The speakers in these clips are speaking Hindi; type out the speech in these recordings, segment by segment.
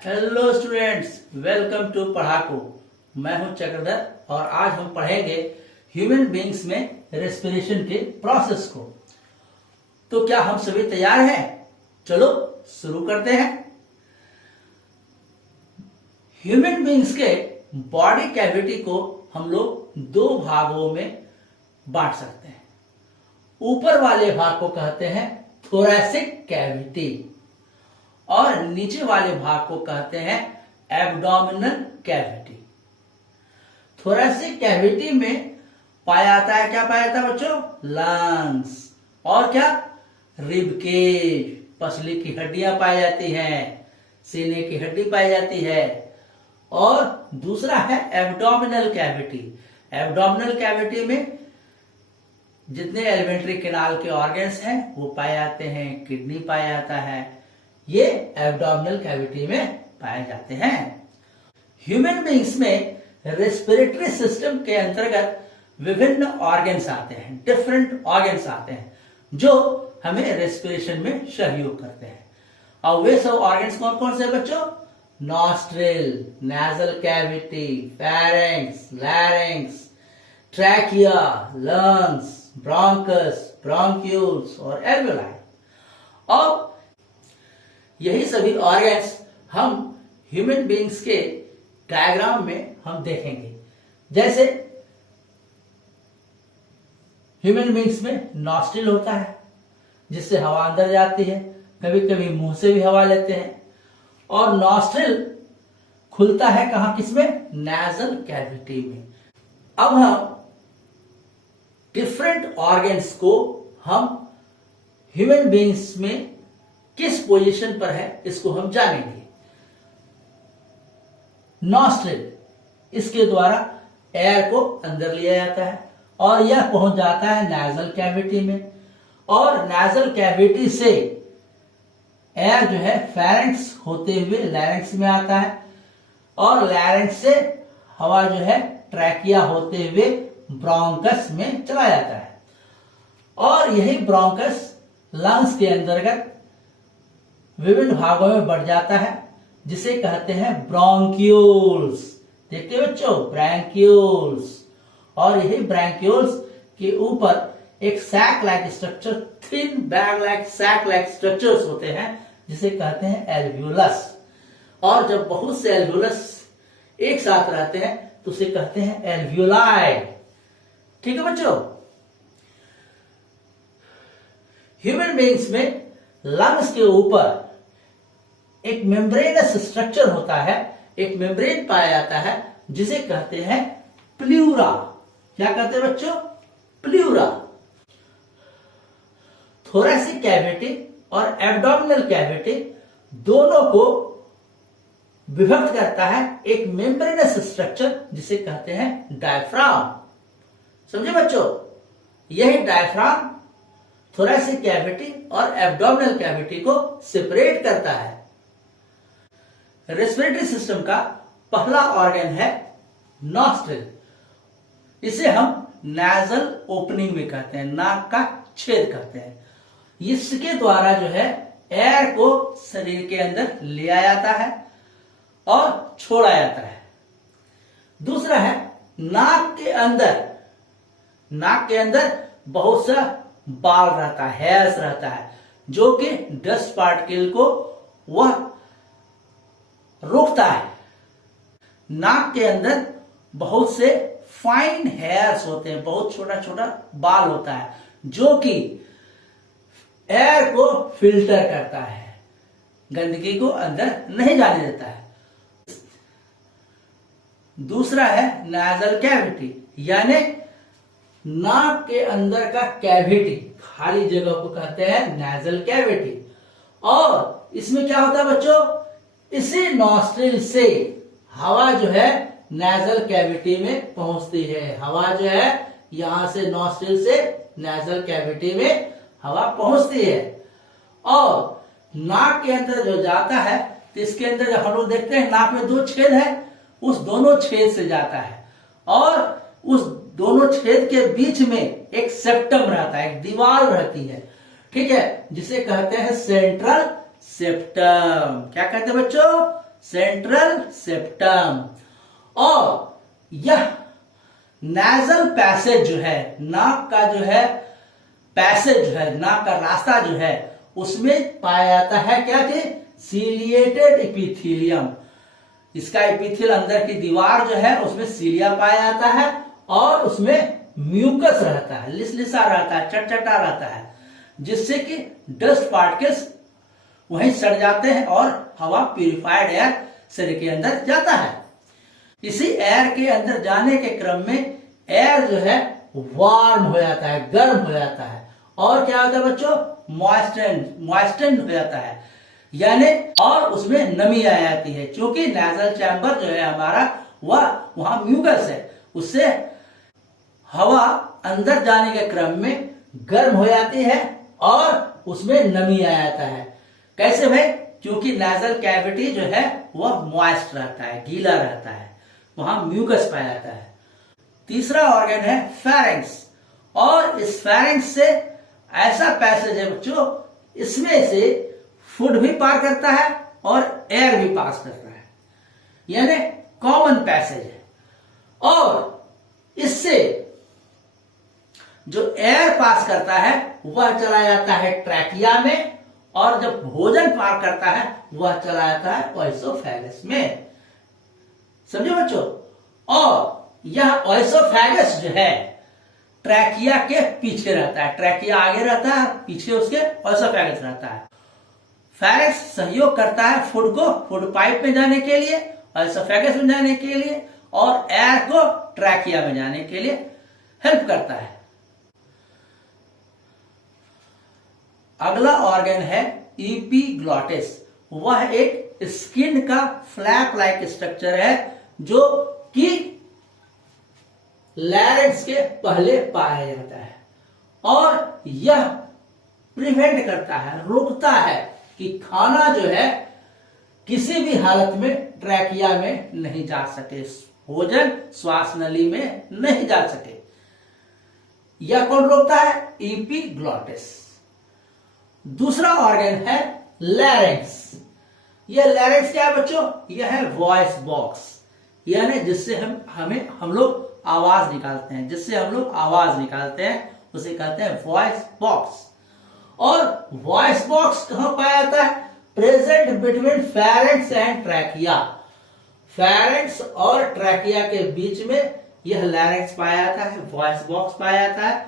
Hello students, welcome to Padhaku. मैं हूं चक्रधर और आज हम पढ़ेंगे ह्यूमन बीइंग्स में रेस्पिरेशन के प्रोसेस को। तो क्या हम सभी तैयार हैं? चलो शुरू करते हैं। ह्यूमन बीइंग्स के बॉडी कैविटी को हम लोग दो भागों में बांट सकते हैं। ऊपर वाले भाग को कहते हैं थोरैसिक कैविटी और नीचे वाले भाग को कहते हैं एब्डोमिनल कैविटी। थोरैसिक कैविटी में पाया जाता है, क्या पाया जाता है बच्चों? लंग्स और क्या? रिब केज, पसली की हड्डियां पाई जाती हैं, सीने की हड्डी पाई जाती है। और दूसरा है एब्डोमिनल कैविटी। एब्डोमिनल कैविटी में जितने एलिमेंट्री कैनाल के ऑर्गन्स हैं वो पाए जाते हैं, किडनी पाया जाता है, ये एब्डोमिनल कैविटी में पाए जाते हैं। ह्यूमन बीइंग्स में रेस्पिरेटरी सिस्टम के अंतर्गत विभिन्न ऑर्गन्स आते हैं, डिफरेंट ऑर्गन्स आते हैं जो हमें रेस्पिरेशन में सहयोग करते हैं। और वे सब ऑर्गन्स कौन कौन से बच्चों? Nostril, nasal cavity, pharynx, larynx, trachea, lungs, bronchus, bronchioles और एल्वेलाई। और यही सभी ऑर्गन्स हम ह्यूमन बीइंग्स के डायग्राम में हम देखेंगे। जैसे ह्यूमन बीइंग्स में नॉस्ट्रिल होता है जिससे हवा अंदर जाती है, कभी कभी मुंह से भी हवा लेते हैं। और नॉस्ट्रिल खुलता है कहां, किसमें? नेजल कैविटी में। अब हम डिफरेंट ऑर्गन्स को हम ह्यूमन बीइंग्स में किस पोजीशन पर है इसको हम जानेंगे। नॉस्ट्रिल, इसके द्वारा एयर को अंदर लिया जाता है और यह पहुंच जाता है नेजल कैविटी में। और नेजल कैविटी से एयर जो है फेरेंक्स होते हुए लैरिंक्स में आता है और लैरिंक्स से हवा जो है ट्रैकिया होते हुए ब्रोंकस में चला जाता है। और यही ब्रोंकस लंग्स के अंतर्गत विभिन्न भागों में बढ़ जाता है जिसे कहते हैं ब्रोंक्यूल्स। देखते हैं बच्चों, ब्रैंक्यूल्स। और यही ब्रैंक्यूल्स के ऊपर एक sac like structure, thin bag like sac like structures होते हैं जिसे कहते हैं एल्वियोलस। और जब बहुत से एल्वियोलस एक साथ रहते हैं तो उसे कहते हैं एल्वियोलाई। ठीक है बच्चों। ह्यूमन बीइंग्स में लंग्स के ऊपर एक मेम्ब्रेनस स्ट्रक्चर होता है, एक मेम्ब्रेन पाया जाता है जिसे कहते हैं प्ल्यूरा। क्या कहते हैं बच्चों? प्ल्यूरा। थोरैसिक कैविटी और एब्डोमिनल कैविटी दोनों को विभक्त करता है एक मेम्ब्रेनस स्ट्रक्चर जिसे कहते हैं डायफ्राम। समझे बच्चों? यही डायफ्राम थोरैसिक कैविटी और एब्डोमिनल कैविटी को सेपरेट करता है। रेस्पिरेटरी सिस्टम का पहला ऑर्गन है नॉस्ट्रिल। इसे हम नेजल ओपनिंग में कहते हैं, नाक का छेद कहते हैं। इसके द्वारा जो है एयर को शरीर के अंदर लिया जाता है और छोड़ा जाता है। दूसरा है नाक के अंदर। नाक के अंदर बहुत सा बाल रहता है, हेयर्स रहता है, जो कि डस्ट पार्टिकल को वह रोकता है। नाक के अंदर बहुत से फाइन हेयर्स होते हैं, बहुत छोटा छोटा बाल होता है जो कि एयर को फिल्टर करता है, गंदगी को अंदर नहीं जाने देता है। दूसरा है नेजल कैविटी, यानी नाक के अंदर का कैविटी, खाली जगह को कहते हैं नेजल कैविटी। और इसमें क्या होता है बच्चों? इसी नॉस्ट्रिल से हवा जो है नेजल कैविटी में पहुंचती है। हवा जो है यहां से नॉस्ट्रिल से नेजल कैविटी में हवा पहुंचती है और नाक के अंदर जो जाता है तो इसके अंदर जो हम लोग देखते हैं नाक में दो छेद है, उस दोनों छेद से जाता है और उस दोनों छेद के बीच में एक सेप्टम रहता है, एक दीवार रहती है, ठीक है, जिसे कहते हैं सेंट्रल सेप्टम। क्या कहते हैं बच्चों? Central septum. और यह नेजल पैसेज जो है, नाक का जो है पैसेज जो है, नाक का रास्ता जो है, उसमें पाया जाता है क्या कि सीलिएटेड एपिथेलियम। इसका एपिथेल अंदर की दीवार जो है उसमें सीलिया पाया जाता है और उसमें म्यूकस रहता है, लिसलिसा रहता है, चटचटा रहता है, जिससे कि डस्ट पार्टिकल्स वहीं सड़ जाते हैं और हवा प्यूरिफाइड एयर शरीर के अंदर जाता है। इसी एयर के अंदर जाने के क्रम में एयर जो है वार्म हो जाता है, गर्म हो जाता है और क्या होता है बच्चों, मॉइस्टेंड हो जाता है, यानी और उसमें नमी आ जाती है। क्योंकि नेजल चैम्बर जो है हमारा वह वहां म्यूकस है, उससे हवा अंदर जाने के क्रम में गर्म हो जाती है और उसमें नमी आ जाता है। कैसे भाई? क्योंकि नेजल कैविटी जो है वह मॉइस्ट रहता है, गीला रहता है, वहां म्यूकस पाया जाता है। तीसरा ऑर्गन है फेरेंक्स, और इस फेरेंक्स से ऐसा पैसेज है बच्चों, इसमें से फूड भी पार करता है और एयर भी पास करता है, यानी कॉमन पैसेज है। और इससे जो एयर पास करता है वह चला जाता है ट्रैकिया में, और जब भोजन पार करता है वह चला जाता है ओएसोफेगस में। समझो बच्चों? और यह ओएसोफेगस जो है ट्रैकिया के पीछे रहता है, ट्रैकिया आगे रहता है, पीछे उसके ओएसोफेगस रहता है। फेरेंक्स सहयोग करता है फूड को फूड पाइप में जाने के लिए, ओएसोफेगस में जाने के लिए, और एयर को ट्रैकिया में जाने के लिए हेल्प करता है। अगला ऑर्गन है एपिग्लॉटिस। वह एक स्किन का फ्लैप लाइक स्ट्रक्चर है जो कि लैरिंक्स के पहले पाया जाता है, और यह प्रिवेंट करता है, रोकता है कि खाना जो है किसी भी हालत में ट्रैकिया में नहीं जा सके, भोजन श्वास नली में नहीं जा सके। यह कौन रोकता है? एपिग्लॉटिस। दूसरा ऑर्गन है लैरिंक्स। यह लैरिंक्स क्या है बच्चों? यह है वॉइस बॉक्स, यानी जिससे हम लोग आवाज निकालते हैं, जिससे हम लोग आवाज निकालते हैं उसे कहते हैं वॉइस बॉक्स। और वॉइस बॉक्स कहां पाया जाता है? Present between pharynx and trachea. Pharynx और ट्रैकिया के बीच में यह लैरिंक्स पाया जाता है, वॉइस बॉक्स पाया जाता है,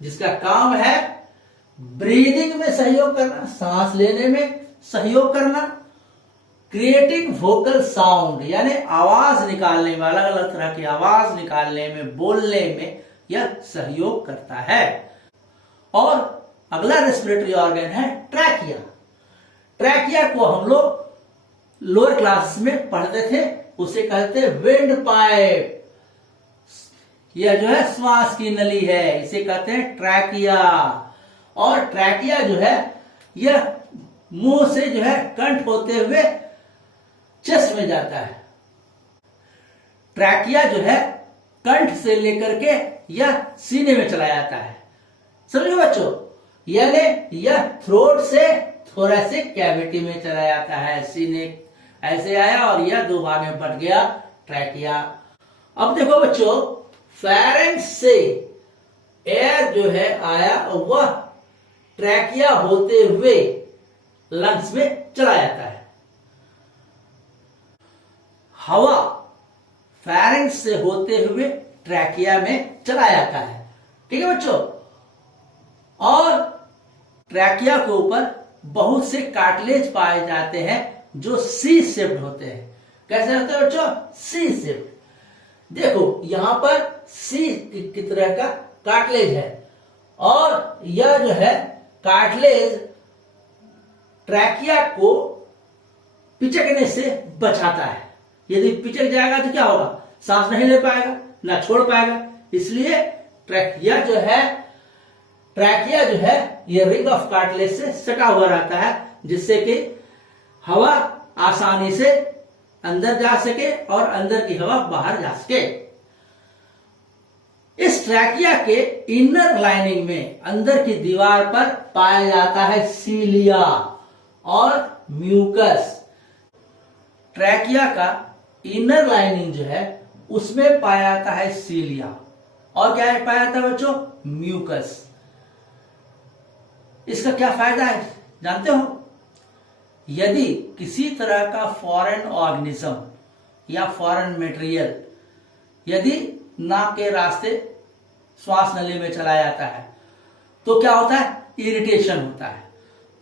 जिसका काम है ब्रीदिंग में सहयोग करना, सांस लेने में सहयोग करना, क्रिएटिंग वोकल साउंड यानी आवाज निकालने में, अलग अलग तरह की आवाज निकालने में, बोलने में यह सहयोग करता है। और अगला रेस्पिरेटरी ऑर्गन है ट्रैकिया। ट्रैकिया को हम लोग लोअर क्लास में पढ़ते थे, उसे कहते हैं विंड पाइप। यह जो है श्वास की नली है, इसे कहते हैं ट्रैकिया। और ट्रैकिया जो है यह मुंह से जो है कंठ होते हुए चेस्ट में जाता है। ट्रैकिया जो है कंठ से लेकर के यह सीने में चला जाता है। समझो बच्चों? यानी यह थ्रोट से थोरैसिक कैविटी में चला जाता है, सीने ऐसे आया और यह दो भाग में बट गया ट्रैकिया। अब देखो बच्चों, फेरेंक्स से एयर जो है आया वह ट्रैकिया होते हुए लंग्स में चला जाता है। हवा फेरेंक्स से होते हुए ट्रैकिया में चला जाता है। ठीक है बच्चों? और ट्रैकिया के ऊपर बहुत से कार्टिलेज पाए जाते हैं जो सी शेप्ड होते हैं। कैसे होते हैं बच्चों? C shaped. देखो यहां पर सी की तरह का कार्टिलेज है, और यह जो है कार्टिलेज ट्रैकिया को पिचकने से बचाता है। यदि पिचक जाएगा तो क्या होगा? सांस नहीं ले पाएगा, ना छोड़ पाएगा। इसलिए ट्रैकिया जो है ये रिंग ऑफ कार्टिलेज से सटा हुआ रहता है, जिससे कि हवा आसानी से अंदर जा सके और अंदर की हवा बाहर जा सके। इस ट्रैकिया के इनर लाइनिंग में, अंदर की दीवार पर पाया जाता है सीलिया और म्यूकस। ट्रैकिया का इनर लाइनिंग जो है उसमें पाया जाता है सीलिया, और क्या पाया जाता है बच्चों? म्यूकस। इसका क्या फायदा है जानते हो? यदि किसी तरह का फॉरेन ऑर्गेनिज्म या फॉरेन मटेरियल यदि नाक के रास्ते श्वास नली में चला जाता है तो क्या होता है? इरिटेशन होता है,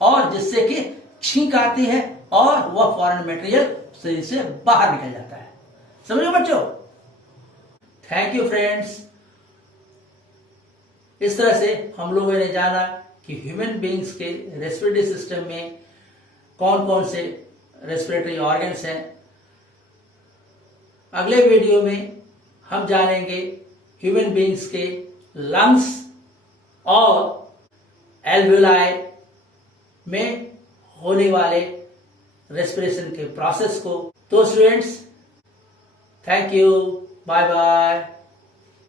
और जिससे कि छींक आती है और वह फॉरेन मटेरियल शरीर से बाहर निकल जाता है। समझो बच्चों? Thank you friends. इस तरह से हम लोगों ने जाना कि ह्यूमन बीइंग्स के रेस्पिरेटरी सिस्टम में कौन कौन से रेस्पिरेटरी ऑर्गन्स हैं। अगले वीडियो में हम जानेंगे ह्यूमन बीइंग्स के लंग्स और एल्वेलाई में होने वाले रेस्पिरेशन के प्रोसेस को। तो students, thank you, bye bye.